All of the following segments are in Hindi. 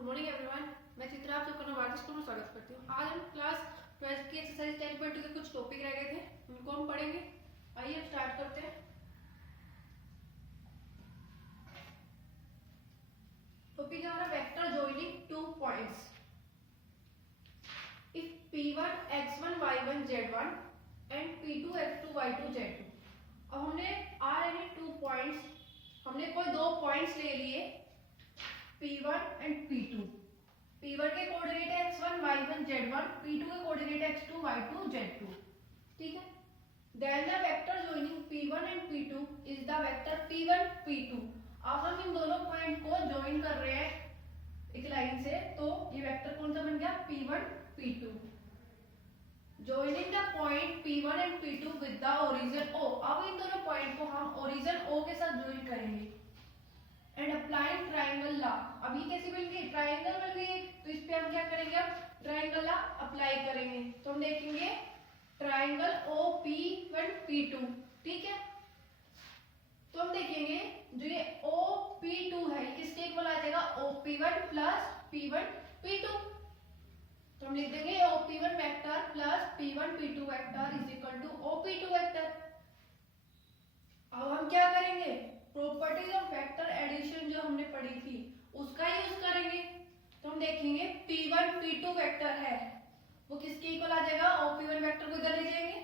गुड मॉर्निंग एवरीवन, मैं चित्रा आप सबका नवार्थ स्कूल में स्वागत करती हूँ। आज हम क्लास 12 की एक्सरसाइज 10.2 के कुछ टॉपिक रह गए थे, उनको हम पढ़ेंगे। आइए अब स्टार्ट करते हैं। टॉपिक है हमारा vector joining two points. If P1 x1 y1 z1 and P2 x2 y2 z2। अब हमने टू पॉइंट्स, हमने कोई दो पॉइंट्स ले लिए P1 एंड P2। P1 के कोऑर्डिनेट है x1 y1 z1, P2 के कोऑर्डिनेट है x2 y2 z2। ठीक है। Then the vector joining P1 and P2 is the vector P1 P2। अब हम इन दोनों पॉइंट को ज्वाइन कर रहे हैं एक लाइन से, तो ये वेक्टर कौन सा बन गया? P1 P2। Joining the point P1 and P2 with the origin O। अब इन दोनों पॉइंट को हम ओरिजिन O के साथ ज्वाइन करेंगे। And applying triangle law. अब ये कैसे बन गई? ट्राइंगल बन गई, तो इस पे हम क्या करेंगे? अब ट्राइंगल लॉ अप्लाई करेंगे। तो हम देखेंगे ट्राइंगल OP1 P2। ठीक है। तो हम देखेंगे जो ये OP2 है किसके इक्वल आ जाएगा? OP1 plus P1 P2। तो हम लिख देंगे OP1 vector plus P1 P2 vector is equal to OP2 vector. अब हम क्या करेंगे? प्रॉपर्टीज ऑफ वेक्टर एडिशन जो हमने पढ़ी थी उसका यूज करेंगे। तो हम देखेंगे P1 P2 वेक्टर है वो किसके इक्वल आ जाएगा? OP1 वेक्टर को इधर ले जाएंगे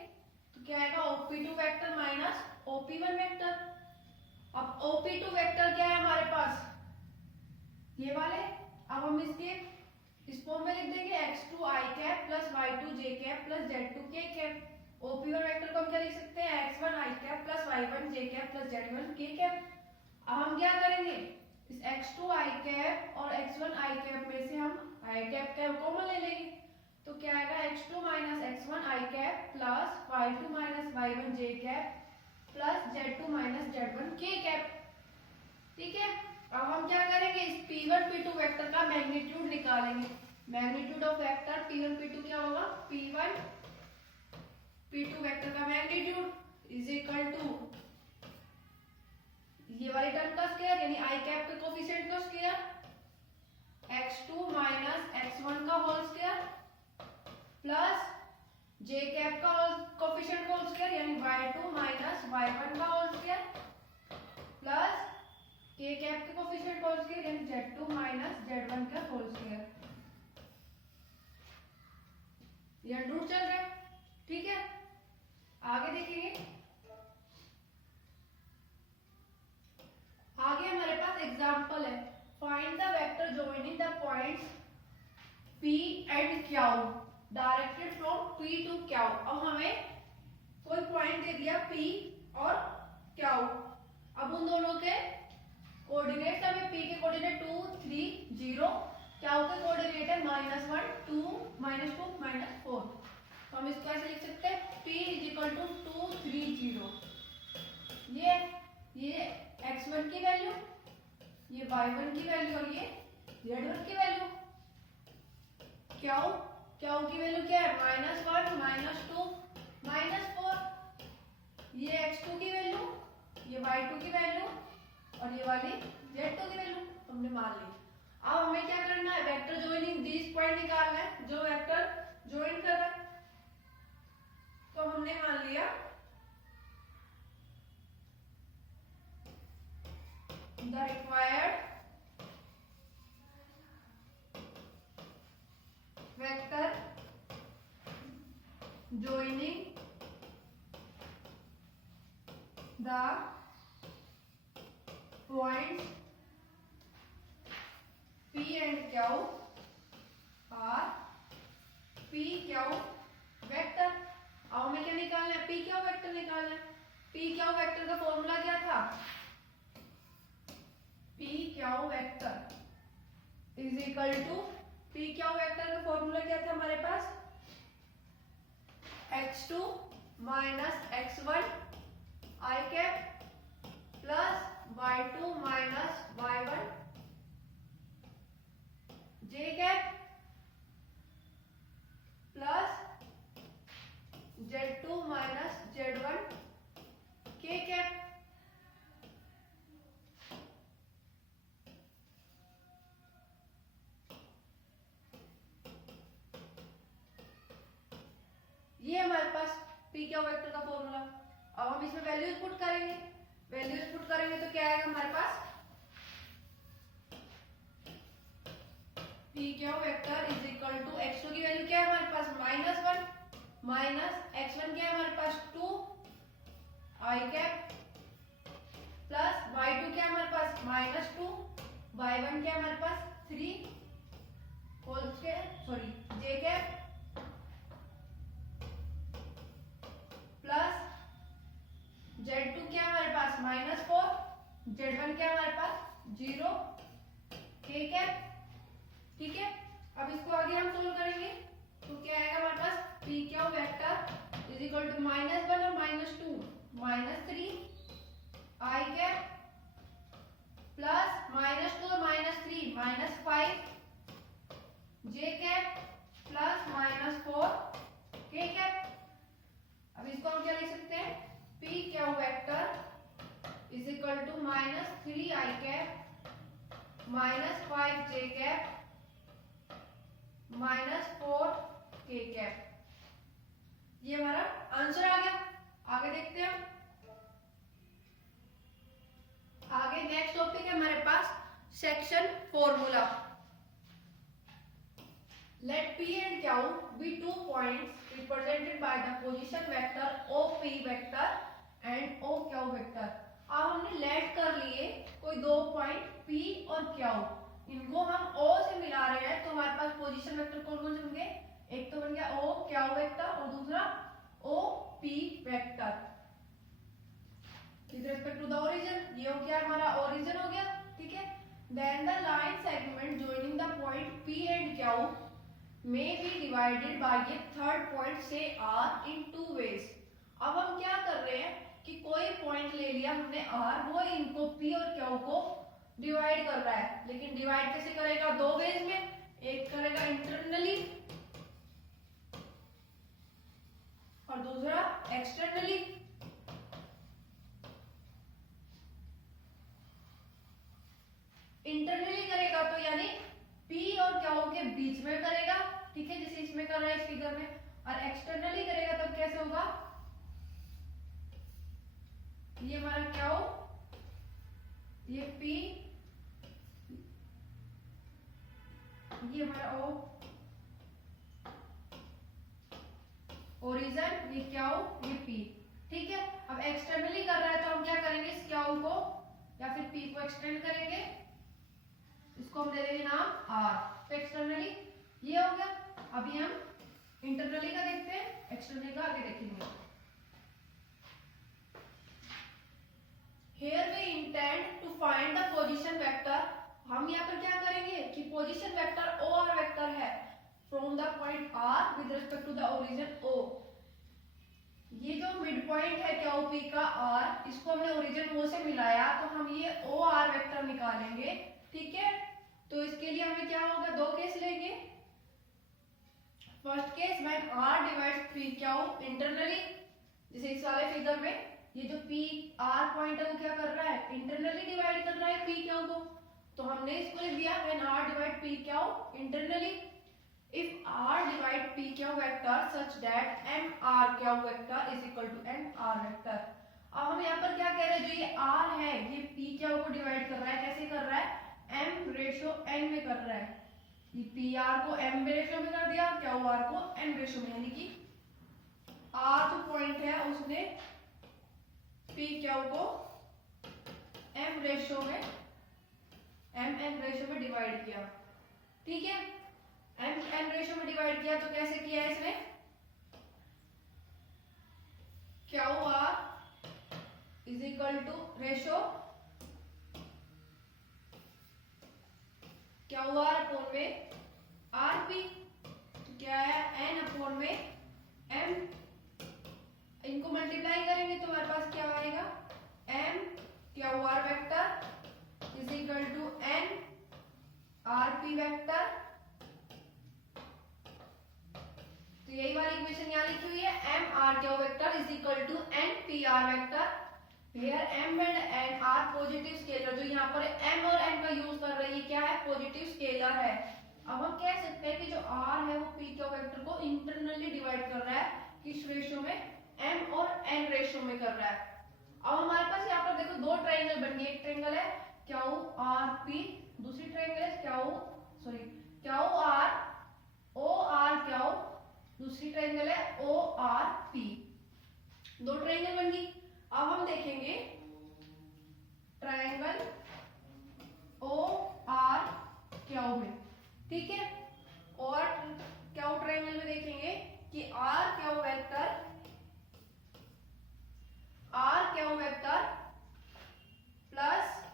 तो क्या आएगा? OP2 vector minus OP1 vector. अब OP2 वेक्टर क्या है हमारे पास? ये वाले। अब हम इसके इस फॉर्म में लिख देंगे x2 i cap plus y2 j cap plus z2 k cap. OP1 vector को हम क्या लिख सकते हैं? x1 i cap plus y1 j cap plus z1 k cap. अब हम क्या करेंगे? इस x2 i कैप और x1 i कैप में से हम i कैप कॉमन ले लेंगे तो क्या आएगा? x2 minus x1 i cap plus y2 minus y1 j cap plus z2 minus z1 k cap. ठीक है। अब हम क्या करेंगे? इस P1 P2 वेक्टर का मैग्नीट्यूड निकालेंगे। Magnitude of vector P1 P2 क्या होगा? P1 P2 वेक्टर का मैग्नीट्यूड इज इक्वल टू ये वाली टर्म का स्क्वायर यानी i कैप के कोफिशिएंट का स्क्वायर x2 माइनस x1 का whole square plus j cap का कोफिशिएंट का होल स्क्वायर यानी y2 माइनस y1 का whole square plus k cap के कोफिशिएंट का होल स्क्वायर यानी z2 माइनस z1 का होल स्क्वायर। ये अंडर रूट चल रहा है। ठीक है। आगे देखेंगे। आगे हमारे पास एग्जांपल है। Find the vector joining the points P and Q directed from P to Q। अब हमें कोई पॉइंट दे दिया P और Q। अब उन दोनों के कोऑर्डिनेट्स हमें P के कोऑर्डिनेट 2 3 0, Q के कोऑर्डिनेट है -1 2 -2 -4। तो हम इसको ऐसे लिख सकते हैं P इज इक्वल टू 2 3 0। ये x1 की वैल्यू, ये y1 की वैल्यू और ये z1 की वैल्यू। Q की वैल्यू क्या है? -1 -2 -4। ये x2 की वैल्यू, ये y2 की वैल्यू और ये वाली z2 की वैल्यू हमने मान ली। अब हमें क्या करना है? वेक्टर जॉइनिंग दिस पॉइंट निकालना है जो वेक्टर जॉइन कर रहा है। तो हमने मान लिया the required vector joining the points P and Q are PQ vector. अब हमें क्या निकालना है? PQ वेक्टर निकालना है। PQ वेक्टर का फॉर्मूला क्या था? PQ vector is equal to PQ vector का फॉर्मूला क्या था हमारे पास? x2 minus x1 i cap plus y2 minus y1 j cap plus z2 minus z1 k cap. P Q vector का फॉर्मूला। अब हम इसमें वैल्यूज पुट करेंगे, वैल्यूज पुट करेंगे तो क्या आएगा हमारे पास, P Q vector is equal to x2 की वैल्यू क्या है हमारे पास -1 माइनस x1 क्या है हमारे पास 2 i कैप प्लस y2 क्या है हमारे पास -2 y1 क्या है हमारे पास 3 whole square sorry j cap plus z2 क्या है हमारे पास -4 z1 क्या है हमारे पास 0 k कैप। ठीक है, अब इसको आगे हम सोल्व करेंगे तो क्या आएगा हमारे पास P Q vector is equal to -1 और -2 -3 i कैप प्लस -2 और -3 -5 j cap plus -4 k cap. अब इसको हम क्या लिख सकते हैं, P Q vector is equal to -3 i cap -5 j cap -4 k cap. ये हमारा आंसर आ गया। आगे देखते हैं, आगे नेक्स्ट टॉपिक है हमारे पास section formula. Let p and q be 2 points represented by the position vector OP vector and OQ vector। अब हमने लेट कर लिए कोई दो पॉइंट p और q, इनको हम O से मिला रहे हैं तो हमारे पास पोजीशन वेक्टर कौन कौन से होंगे, एक तो बन गया O Q वेक्टर और दूसरा O P vector with respect to the origin. ये हो गया हमारा ओरिजिन हो गया। ठीक है, then the line segment joining the point P and Q may be divided by ये थर्ड पॉइंट से R in two ways। अब हम क्या कर रहे हैं कि कोई पॉइंट ले लिया हमने R, वो इनको P और Q को डिवाइड कर रहा है, लेकिन डिवाइड कैसे करेगा, दो वेज में, एक करेगा इंटरनली और दूसरा एक्सटर्नली। इंटरनली करेगा तो यानी P और Q के बीच में करेगा, ठीक है, जैसे इसमें कर रहा है इस फिगर में, और एक्सटर्नली करेगा तब कैसे होगा, ये हमारा Q, ये P, ये हमारा O ओरिजिन, ये Q, ये P। ठीक है, अब एक्सटर्नली कर रहा है तो हम क्या करेंगे, इस Q को या फिर P को एक्सटेंड करेंगे, इसको हम दे देंगे नाम R। तो एक्सटर्नली ये हो गया। अभी हम इंटरनली का देखते हैं, एक्सटर्नली का आगे देखेंगे। Here we intend to find the position vector। हम यहाँ पर क्या करेंगे कि पोजीशन वेक्टर OR वेक्टर है from the point R with respect to the origin O। ये जो मिड पॉइंट है QP का R, इसको हमने ओरिजिन O से मिलाया तो हम ये OR वेक्टर निकालेंगे। ठीक है, तो इसके लिए हमें क्या होगा, दो केस लेंगे। First case when R divides PQ internally, जैसे इस वाले फिगर में ये जो PR पॉइंट है वो क्या कर रहा है, इंटरनली डिवाइड कर रहा है PQ को, तो हमने इसको लिख दिया when R divide PQ internally if R divide PQ vector such that MRQ vector is equal to MR vector। अब हम यहाँ पर क्या कह रहे हैं, जो ये R है ये PQ को डिवाइड कर रहा है, कैसे कर रहा है, M रेशो N में कर रहा है। ये PR को M रेशो में कर दिया, QR को N रेशो में, यानी कि R जो पॉइंट है उसने PQ को M रेशो में MN रेशो में डिवाइड किया। ठीक है, MN रेशो में डिवाइड किया तो कैसे किया है इसमें, QR is equal to ratio QR upon में RP, तो क्या है N अपॉन में M, इनको मल्टीप्लाई करेंगे तो हमारे पास क्या आएगा, M QR vector is equal to N RP vector. तो यही वाली इक्वेशन यहाँ लिखी हुई है, M RQ vector is equal to N PR vector. Here M and N are positive scalar, जो यहाँ पर M और N का यूज कर रही है क्या है, पॉजिटिव स्केलर है। अब हम कह सकते हैं कि जो R है वो PQ वेक्टर को इंटरनली डिवाइड कर रहा है, किस रेशो में, m और n रेशियो में कर रहा है। अब हमारे पास यहाँ पर देखो दो ट्राइंगल बन गए, एक ट्राइंगल है क्यू आर पी, दूसरी ट्राइंगल है Q R O R Q, दूसरी ट्राइंगल है ओ आर पी। दो ट्राइंगल बन गई। अब हम देखेंगे ट्राइंगल ओ आर क्यू में, ठीक है। और क्यू ट्राइंगल में देखेंगे कि R Q vector plus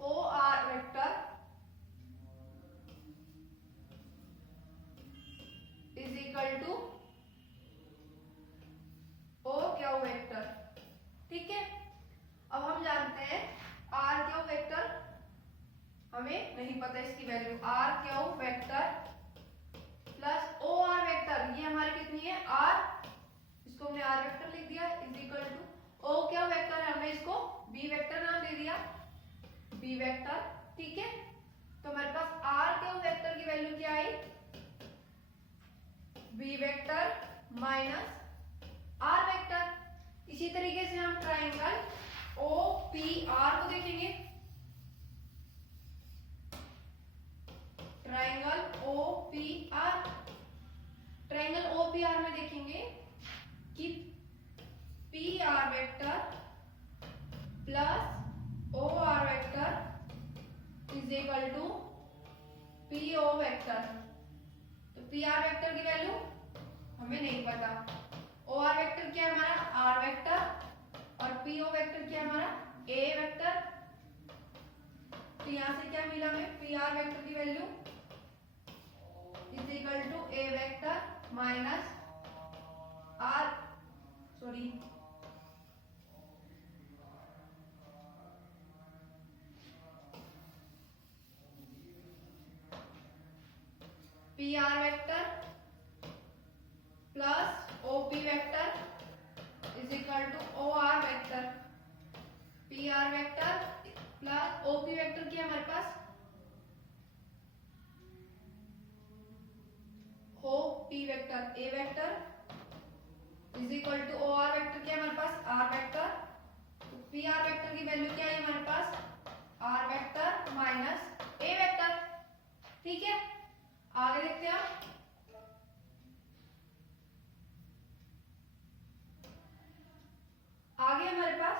O R vector is equal to O Q vector, ठीक है। अब हम जानते हैं आर क्यू वेक्टर, हमें नहीं पता इसकी value, R Q vector plus O R vector, ये हमारी कितनी है आर, इसको हमने आर वेक्टर लिख दिया, is equal to O Q vector है, हमने इसको बी वेक्टर नाम दे दिया, बी वेक्टर, ठीक है। तो हमारे पास आर क्यू वेक्टर की वैल्यू क्या आई, B vector minus R vector. इसी तरीके से हम ट्राइंगल ओ पी आर को देखेंगे, triangle O P R, triangle O P R में देखेंगे कि P R vector plus O R vector is equal to P O vector. तो पी आर वेक्टर की वैल्यू हमें नहीं पता, ओ आर वेक्टर क्या है हमारा आर वेक्टर और पी ओ वेक्टर क्या है हमारा ए वेक्टर। तो यहां से क्या मिला हमें, पी आर वेक्टर की value is equal to A vector minus R P R vector plus O P vector is equal to O R vector. P R vector plus O P vector क्या है हमारे पास, O P vector A vector is equal to O R vector क्या है हमारे पास आर वेक्टर। तो पी आर वेक्टर की वैल्यू क्या है हमारे पास R vector minus A vector, ठीक है। आगे देखते हैं आप, आगे हमारे पास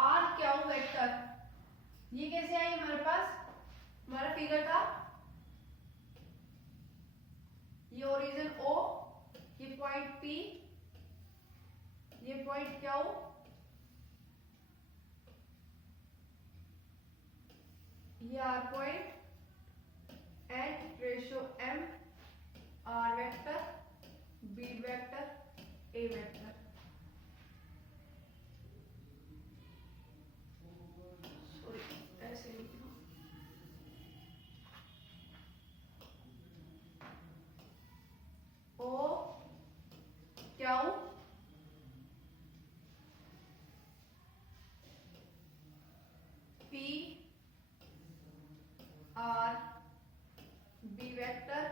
आर क्यू वेक्टर, ये कैसे आई हमारे पास, हमारा फिगर था ये ओरिजिन ओ, ये पॉइंट पी, ये पॉइंट क्यू, ये R point and ratio M, R vector B vector A vector. ऐसे लिखना, O Q P R B vector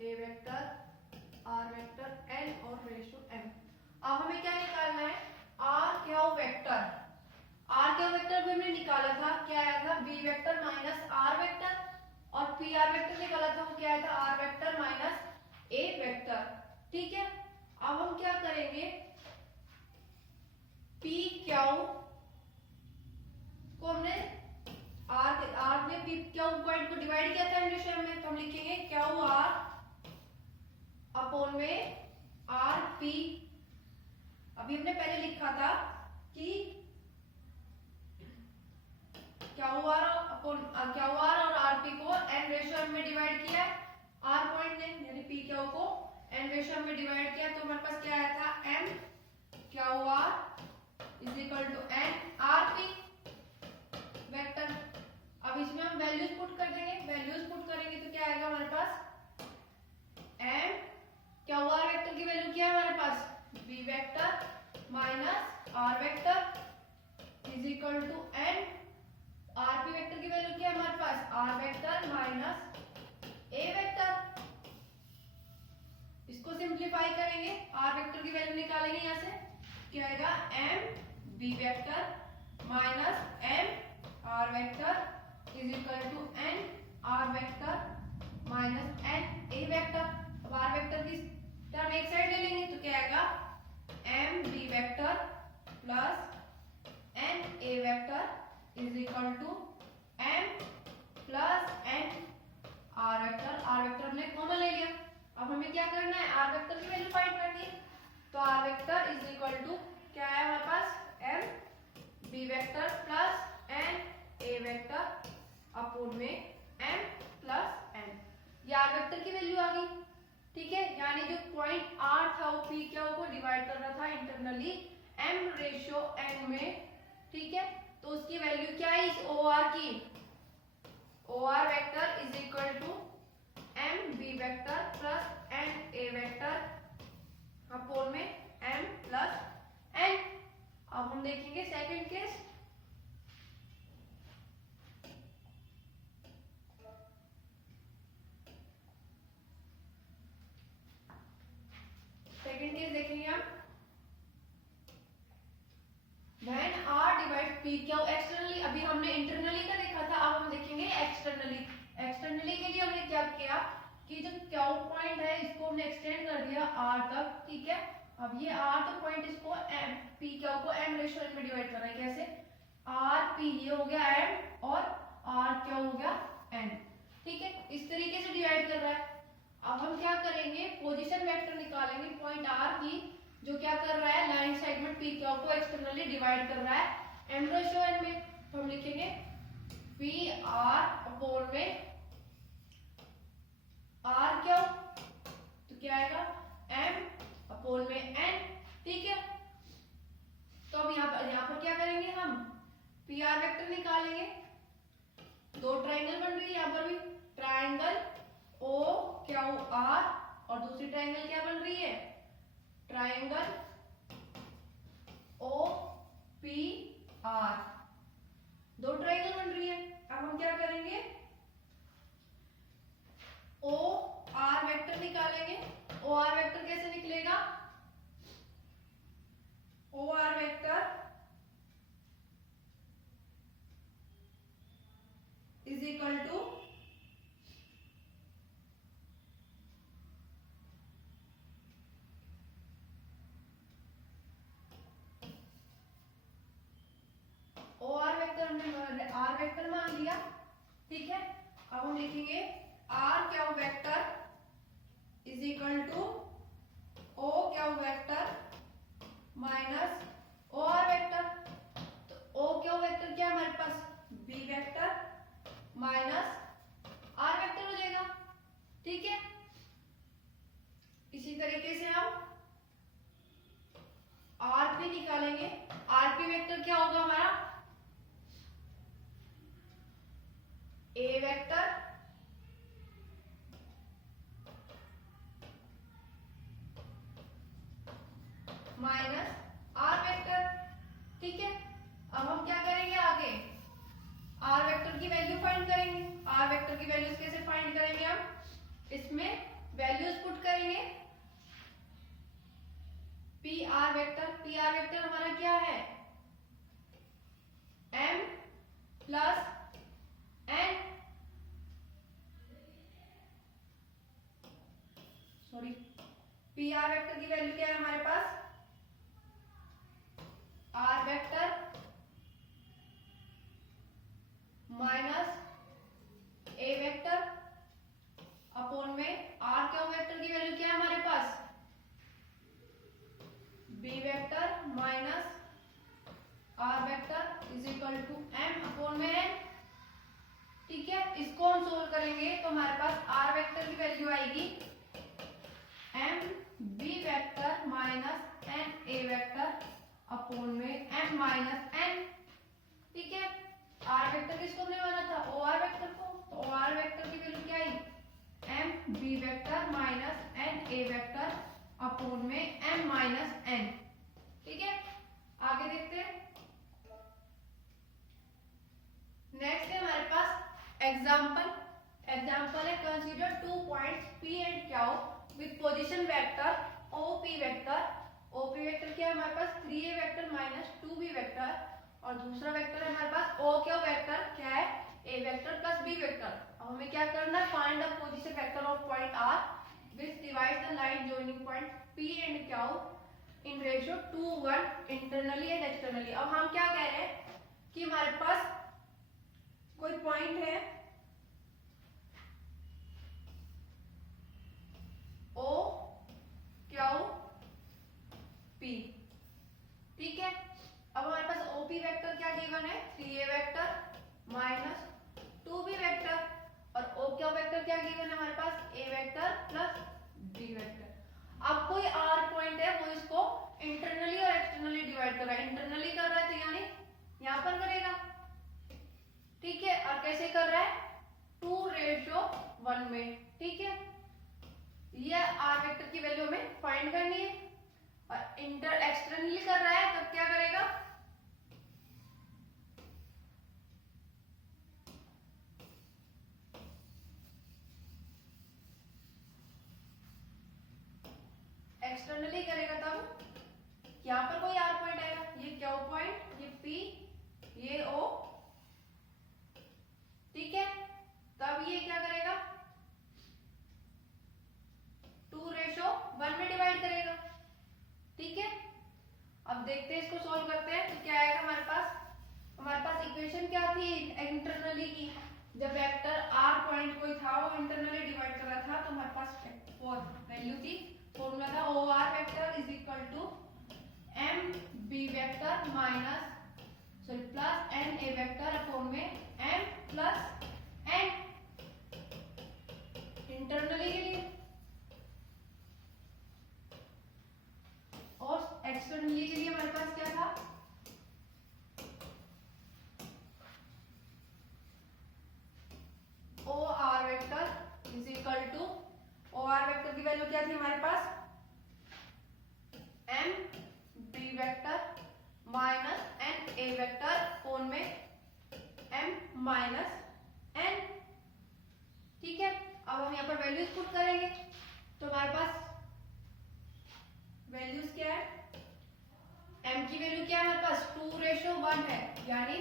A vector R vector N और रेशियो एम। अब हमें क्या निकालना है, R Q vector. R Q vector भी हमने निकाला था, क्या आया था B vector minus R vector, और पी आर वेक्टर निकाला था वो क्या आया था are vector minus A vector, ठीक है। अब हम क्या करेंगे, पी क्यू को हमने आर में पी क्यू पॉइंट को डिवाइड किया था रेशियो में, तो हम लिखेंगे क्यू आर अपॉन में आर पी। अभी हमने पहले लिखा था कि क्यू आर और आर पी को एन रेशियो में डिवाइड किया, आर पॉइंट ने यानी पी क्यू को एन रेशियो में डिवाइड किया, तो हमारे पास क्या आया था M Q R is equal to N R P vector. अब इसमें हम वैल्यूज पुट कर देंगे, वैल्यूज पुट करेंगे तो क्या आएगा हमारे पास एम क्यू आर वेक्टर की वैल्यू क्या है हमारे पास B vector minus R vector is equal to N, R P vector की वैल्यू क्या है हमारे पास R vector minus A vector. इसको सिंप्लीफाई करेंगे, आर वेक्टर की वैल्यू निकालेंगे यहाँ से, क्या आएगा M B vector minus M R vector is equal to N R vector minus N A vector. अब आर वेक्टर की टर्म एक साइड ले लेंगे तो क्या आएगा M B vector plus N A vector is equal to M plus N R vector. R vector हमने कॉमन ले लिया, अब हमें क्या करना है आर वेक्टर की वैल्यू फाइंड करनी है। तो R vector is equal to क्या है हमारे पास M B vector plus N A vector upon में एम प्लस एन। ये आर वेक्टर की वैल्यू आ गई, ठीक है। यानी जो पॉइंट आर था वो पी क्या को डिवाइड कर रहा था इंटरनली एम रेशियो एन में, ठीक है। तो उसकी वैल्यू क्या है इस ओ आर की, O R vector is equal to M B vector plus N A vector upon में एम प्लस एन। अब हम देखेंगे सेकंड केस। सेकंड केस देखेंगे हम, when R divide P Q externally. अभी हमने इंटरनली का देखा था, अब हम देखेंगे एक्सटर्नली। एक्सटर्नली के लिए हमने क्या किया कि जो क्यू पॉइंट है इसको हमने एक्सटेंड कर दिया आर तक, ठीक है। अब ये आर तो पॉइंट इसको एम पी क्यू को एम रेशियो में डिवाइड कर रहा है, कैसे आर पी ये हो गया एम और आर क्यू हो गया एन, ठीक है। इस तरीके से डिवाइड कर रहा है। अब हम क्या करेंगे पोजीशन वेक्टर निकालेंगे पॉइंट आर की, जो क्या कर रहा है लाइन सेगमेंट पी क्यू को एक्सटर्नली डिवाइड कर रहा है एम रेशियो एन में। तो हम लिखेंगे पी आर अपोन में आर क्यू, तो क्या आएगा एम अपोन में एन, ठीक है। तो अब यहाँ पर क्या करेंगे हम पी आर वेक्टर निकालेंगे। दो ट्राइंगल बन रही है यहाँ पर भी, ट्राइंगल ओ क्यू आर और दूसरी ट्राइंगल क्या बन रही है ट्राइंगल ओ पी आर, दो ट्राइंगल बन रही है। अब हम क्या करेंगे ओ आर वेक्टर निकालेंगे। ओ आर वेक्टर कैसे निकलेगा, O R vector is equal to O R vector हमने आर वेक्टर मान लिया, ठीक है। अब हम लिखेंगे R Q vector is equal to O Q vector minus O R vector. तो ओ क्यू वेक्टर क्या है हमारे पास B vector minus R vector हो जाएगा, ठीक है। इसी तरीके से हम आरपी निकालेंगे। आरपी वेक्टर क्या होगा हमारा A vector minus R vector, ठीक है। अब हम क्या करेंगे आगे आर वेक्टर की वैल्यू फाइंड करेंगे। आर वेक्टर की वैल्यूज कैसे फाइंड करेंगे हम, इसमें वैल्यूज पुट करेंगे। पी आर वेक्टर हमारा क्या है M plus N, sorry P R vector की वैल्यू क्या है हमारे पास R vector minus A vector upon में आर क्यू वेक्टर की वैल्यू क्या है हमारे पास B vector minus R vector is equal to M upon में एन, ठीक है। इसको हम सोल्व करेंगे तो हमारे पास आर वेक्टर की वैल्यू आएगी M B vector minus N A vector upon में एम माइनस एन, ठीक है। आर वेक्टर किसको हमने माना था ओ आर वेक्टर को, तो ओ आर वेक्टर की वैल्यू क्या आई M B vector minus N A vector upon में एम माइनस एन, ठीक है। आगे देखते हैं। नेक्स्ट है हमारे पास एग्जाम्पल है consider 2 points P and Q with position vector OP vector. OP vector क्या है हमारे पास 3A vector minus 2B vector, और दूसरा वेक्टर है हमारे पास OQ वेक्टर क्या है A vector plus B vector. अब हमें क्या करना है, find the position vector of point R which divides the line joining point P and Q in ratio 2:1 internally and externally। अब हम क्या कह रहे हैं कि हमारे पास कोई पॉइंट है O Q P, ठीक है। अब हमारे पास OP वेक्टर क्या गिवन है 3A vector minus 2B vector, और OQ वेक्टर क्या गिवन है हमारे पास A vector plus B vector. अब कोई R पॉइंट है वो इसको इंटरनली और एक्सटर्नली डिवाइड कर रहा है। इंटरनली कर रहा है तो यानी यहां पर करेगा, ठीक है, और कैसे कर रहा है 2:1 में, ठीक है। ये R वेक्टर की वैल्यू हमें फाइंड करनी है, और इंटर एक्सटर्नली कर रहा है तब क्या करेगा एक्सटर्नली करेगा तब यहाँ पर कोई R पॉइंट आएगा, ये Q पॉइंट, ये P, ये O, ठीक है। तब ये क्या करेगा 2:1 में डिवाइड करेगा, ठीक है। अब देखते हैं इसको सॉल्व करते हैं तो क्या आएगा हमारे पास इक्वेशन क्या थी इंटरनली की, जब वेक्टर R पॉइंट कोई था वो इंटरनली डिवाइड कर रहा था तो हमारे पास वैल्यू थी, फॉर्मूला था OR vector is equal to MB vector minus plus NA vector upon में M प्लस N इंटरनली के लिए, और एक्सटर्नली के लिए हमारे पास क्या था OR vector is equal to, OR vector की वैल्यू क्या थी हमारे पास MB vector minus NA vector कोण में M माइनस N, ठीक है। अब हम यहाँ पर वैल्यूज पुट करेंगे तो हमारे पास वैल्यूज क्या है, M की वैल्यू क्या है हमारे पास 2:1 है, यानी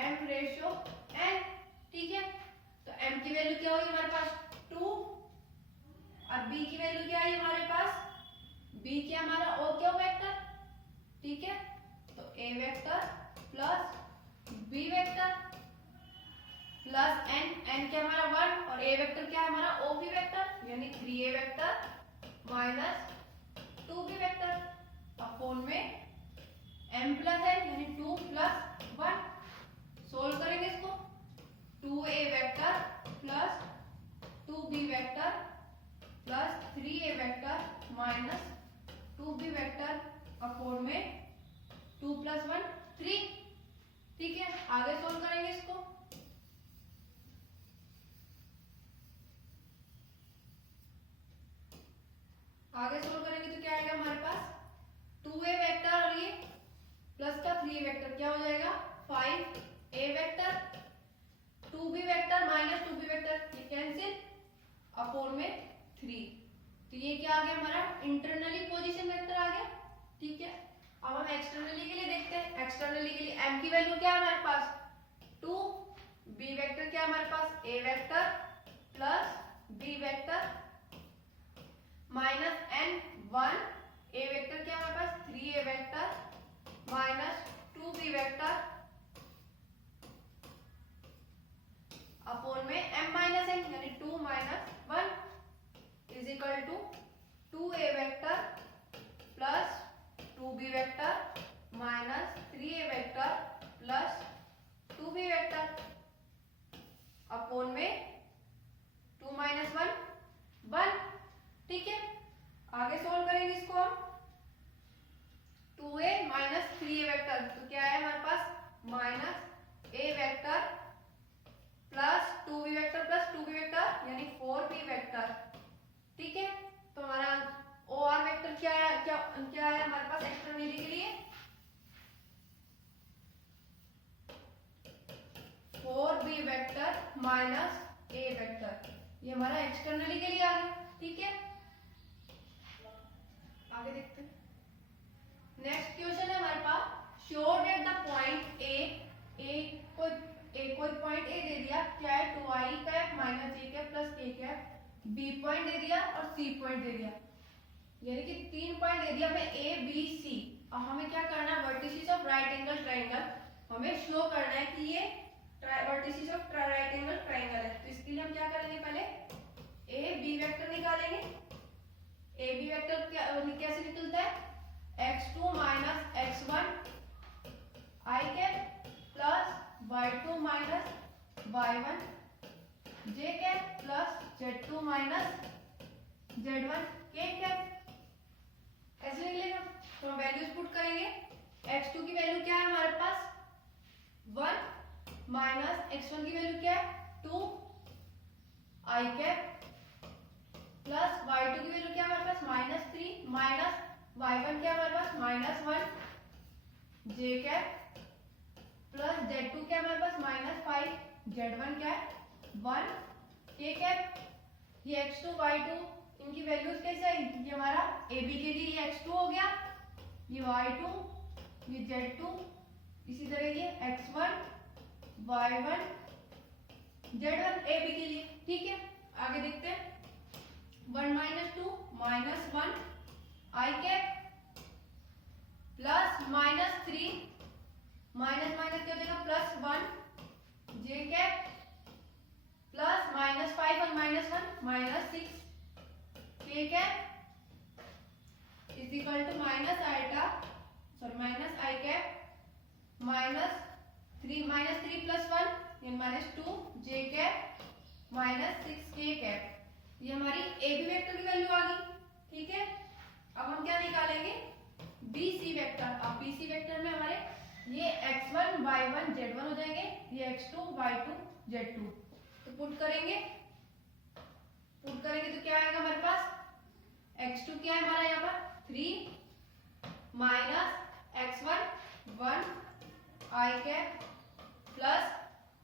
M/N, ठीक है। तो M की वैल्यू क्या होगी हमारे पास 2, और B की वैल्यू क्या है हमारे पास, B क्या हमारा OQ वेक्टर, ठीक है। तो A vector plus B vector plus N क्या हमारा 1, और A वेक्टर क्या है हमारा OP वेक्टर यानी 3A vector minus 2B vector upon में M प्लस N यानी 2 प्लस 1। सोल्व करेंगे इसको 2A vector plus 2B vector plus 3A vector minus 2B vector upon में 2 प्लस 1 3, ठीक है। आगे सोल्व करेंगे इसको, आगे सोल्व करेंगे तो क्या आएगा हमारे पास 2A वेक्टर और ये प्लस का 3A वेक्टर क्या हो जाएगा 5A vector, 2B vector minus 2B vector ये कैंसिल अपॉन में 3, तो ये क्या आ गया हमारा इंटरनली पोजीशन वेक्टर आ गया, ठीक है। अब हम एक्सटर्नली के लिए देखते हैं। एक्सटर्नली के लिए M की वैल्यू क्या है हमारे पास 2, B वेक्टर क्या है हमारे पास A vector plus B vector minus N1, A vector क्या है हमारे पास 3A vector minus 2B vector upon में M माइनस N यानी 2 minus 1 is equal to 2A vector plus 2B vector minus 3A vector plus 2B vector upon में 2 माइनस 1 ठीक है। आगे सोल्व करेंगे इसको हम 2A माइनस 3A वेक्टर, तो क्या है हमारे पास minus A vector plus 2B vector plus 2B vector यानी 4B वेक्टर, ठीक है। तो हमारा OR वेक्टर क्या है, क्या है हमारे पास एक्सटर्नली के लिए 4B vector minus A vector, ये हमारा एक्सटर्नली के लिए आ गया। ठीक है, आगे देखते हैं। नेक्स्ट क्वेश्चन है हमारे पास, show that the point A कोई पॉइंट ए दे दिया, क्या है 2i cap minus j cap plus k cap, B point दे दिया और सी पॉइंट दे दिया, यानी कि 3 पॉइंट दे दिया हमें ए बी सी। अब हमें क्या करना है, vertices of right angle triangle हमें शो करना है कि ये vertices of right angle triangle है। तो इसके लिए हम क्या करेंगे, पहले ए बी वेक्टर निकालेंगे। ए बी वेक्टर कैसे निकलता है, x2 minus x1 i cap plus y2 minus y1 j cap plus z2 minus z1 k cap, ऐसे निकलेगा। तो हम वैल्यूज पुट करेंगे। x2 की वैल्यू क्या है हमारे पास 1 माइनस x1 की वैल्यू क्या है 2 i कैप प्लस y2 की वैल्यू क्या है हमारे पास माइनस 3 माइनस y1 क्या है हमारे पास minus 1 j cap plus z2 क्या है हमारे पास माइनस 5 z1 क्या है 1 k कैप। ये x2 y2 इनकी वैल्यूज कैसे आई, ये हमारा ए बी के लिए ये x2 हो गया, ये y2 ये z2, इसी तरह ये x1 y1 z1 A B के लिए। ठीक है, आगे देखते हैं। 1 minus 2 minus 1 i cap plus minus 3 minus minus क्या हो जाएगा plus 1 j cap plus minus 5 और minus 1 minus 6 k cap is equal to minus i cap minus 3 plus 1 ये minus 2 j cap minus 6 k cap. ये हमारी ए बी वेक्टर की वैल्यू आ गई। ठीक है, अब हम क्या निकालेंगे, बी सी वेक्टर। अब बी सी वेक्टर में हमारे ये x1 y1 z1 हो जाएंगे, ये x2 y2 z2। तो पुट करेंगे तो क्या आएगा हमारे पास, x2 क्या है हमारा यहाँ पर 3 minus x1 1 i cap plus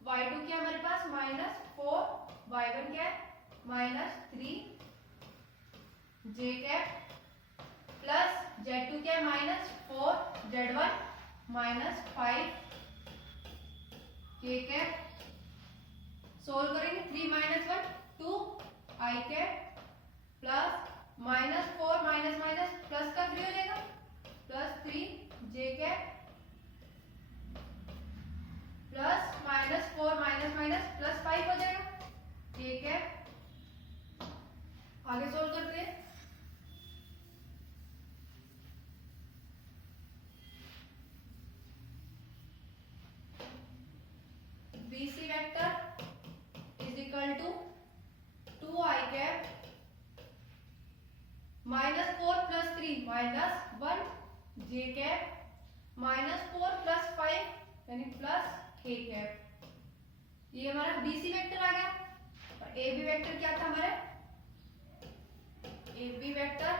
y2 क्या हमारे पास माइनस 4 y1 क्या है minus 3 j cap plus z2 क्या है minus 4 z1 minus 5 k cap. Solve करेंगे 3 minus 1 2 i cap plus minus 4 minus minus plus का 3 हो जाएगा plus 3 j cap plus minus 4 minus minus plus 5 हो जाएगा k कैप। आगे सोल्व करते हैं। BC vector is equal to 2i cap minus 4 plus 3 minus 1 j cap minus 4 plus 5 यानी प्लस k कैप। ये हमारा BC वेक्टर आ गया। और AB वेक्टर क्या था हमारे, AB vector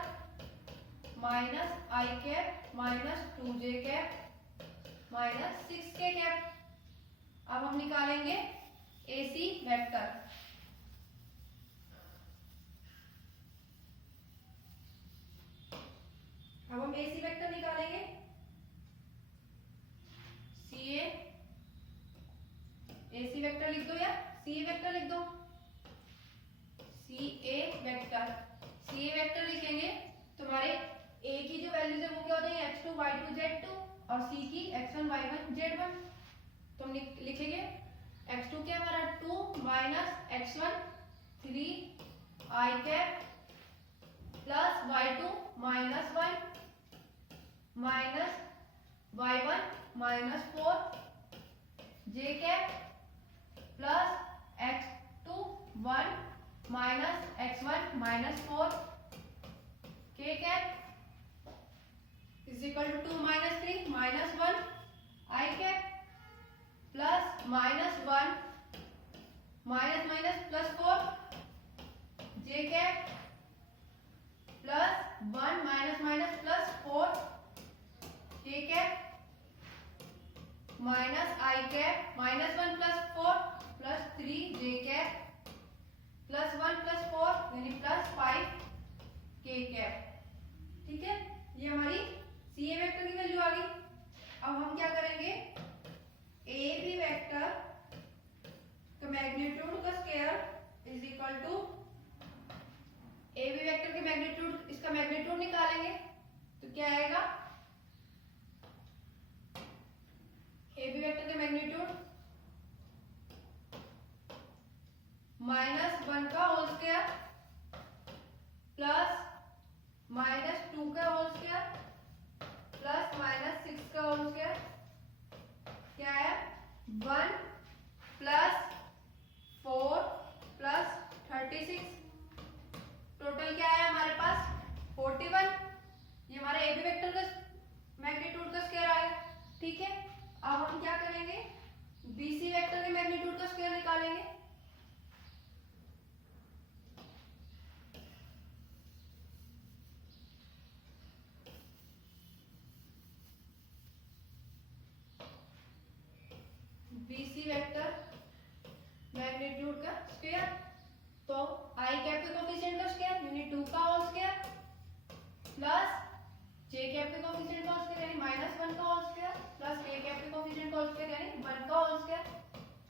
minus i cap minus 2j cap minus 6k cap. अब हम निकालेंगे AC वेक्टर। अब हम AC वेक्टर निकालेंगे, CA AC वेक्टर लिख दो या CA वेक्टर लिख दो, CA वेक्टर। CA वेक्टर लिखेंगे तो हमारे A की जो वैल्यूज है वो क्या हो जाएंगे x2 y2 z2 और C की x1 y1 z1। तो हम लिखेंगे x2 क्या हमारा 2 minus x1 3 i cap plus y2 minus 1 minus y1 minus 4 j cap plus x2 1 minus x1 minus 4 k cap is equal to 2 minus 3 minus 1 i cap plus minus 1 minus minus plus 4 j cap plus 1 minus minus plus 4 k cap minus i cap minus 1 plus 4 plus 3 j cap +1 + 4 यानी +5 k कैप। ठीक है, ये हमारी सी ए वेक्टर की वैल्यू आ गई। अब हम क्या करेंगे, ए बी वेक्टर का मैग्नीट्यूड का square is equal to A B vector के मैग्नीट्यूड, इसका मैग्नीट्यूड निकालेंगे तो क्या आएगा, ए बी वेक्टर के मैग्नीट्यूड -1 का होल स्क्वायर प्लस -2 का होल स्क्वायर प्लस -6 का होल स्क्वायर, क्या है 1 + 4 + 36, टोटल क्या है हमारे पास 41। ये हमारा ए बी वेक्टर का मैग्नीट्यूड का स्क्वायर आएगा। ठीक है, अब हम क्या करेंगे, बी सी वेक्टर के मैग्नीट्यूड का स्क्वायर निकालेंगे। बी सी वेक्टर मैग्नीट्यूड का स्क्वायर, तो आई कैप के कोफिशिएंट का स्क्वायर यानी 2 का होल स्क्वायर प्लस जे कैप के कोफिशिएंट का होल स्क्वायर यानी -1 का होल स्क्वायर प्लस के कैप के कोफिशिएंट का होल स्क्वायर यानी 1 का होल स्क्वायर,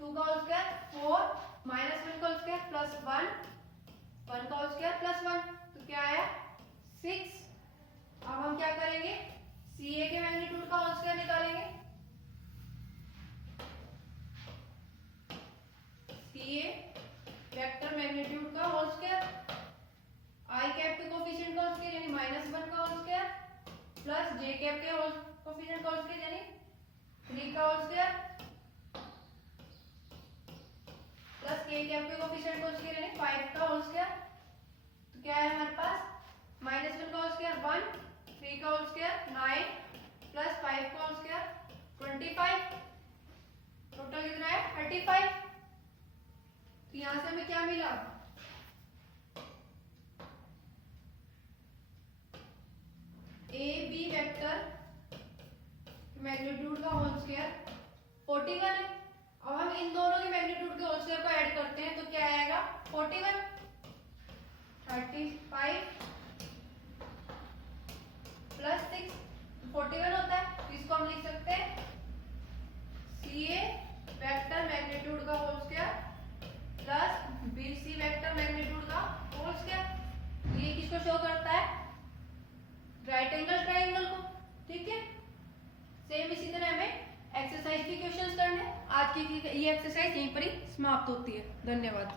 2 का होल स्क्वायर 4 -1 का होल स्क्वायर प्लस 1 का होल स्क्वायर प्लस 1, तो क्या आया 6। अब हम क्या करेंगे, सी ए के मैग्नीट्यूड का होल स्क्वायर निकालेंगे। सी ए वेक्टर मैग्नीट्यूड का होल स्क्वायर, आई कैप के कोफिशिएंट का होल स्क्वायर यानी -1 का होल स्क्वायर प्लस जे कैप के होल कोफिशिएंट का होल स्क्वायर यानी 3 का होल स्क्वायर प्लस के कैप के कोफिशिएंट का होल स्क्वायर यानी 5 का होल स्क्वायर, तो क्या है हमारे पास -1 का होल स्क्वायर 1, 3 का होल स्क्वायर 9 प्लस 5 का होल स्क्वायर 25, टोटल कितना है 35। तो यहां से हमें क्या मिला, ए बी वेक्टर मैग्नीट्यूड का होल स्क्वायर 41 है। अब हम इन दोनों के मैग्नीट्यूड के होल स्क्वायर को ऐड करते हैं तो क्या आएगा 41 35 प्लस 6 41 होता है, तो इसको हम लिख सकते हैं सी ए वेक्टर मैग्नीट्यूड का whole square plus B C vector magnitude का होल स्क्वायर। ये किसको शो करता है, राइट एंगल ट्राइंगल को। ठीक है, सेम इसी तरह हमें एक्सरसाइज के क्वेश्चंस करने हैं। आज की ये एक्सरसाइज यहीं पर ही समाप्त होती है। धन्यवाद।